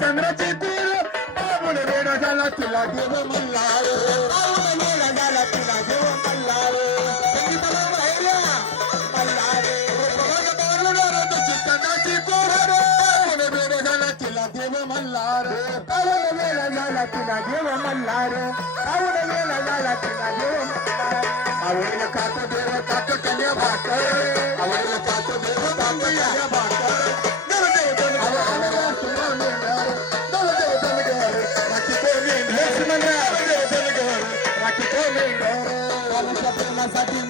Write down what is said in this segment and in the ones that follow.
चंद्राची तीर बाबून वेळ झाला तिला देव मल्हार पाऊण वेळ झाला तिला देव बाबून तिला देव मल्हार पाऊण वेळ झाला तिला देव मल्हार पाऊण वेळ झाला तिला देव आवडील खात देव खात कन्या भाकर आवडील खात देव खात कन्या भाकर प्रेमासाठी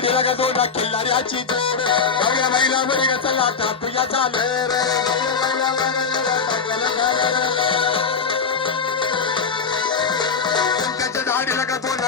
दिला का दोन खिल्लाऱ्याची जोड भव्या महिला मध्ये का चला आता तुझ्या चालू रे. त्याच्या दाढीला का दोन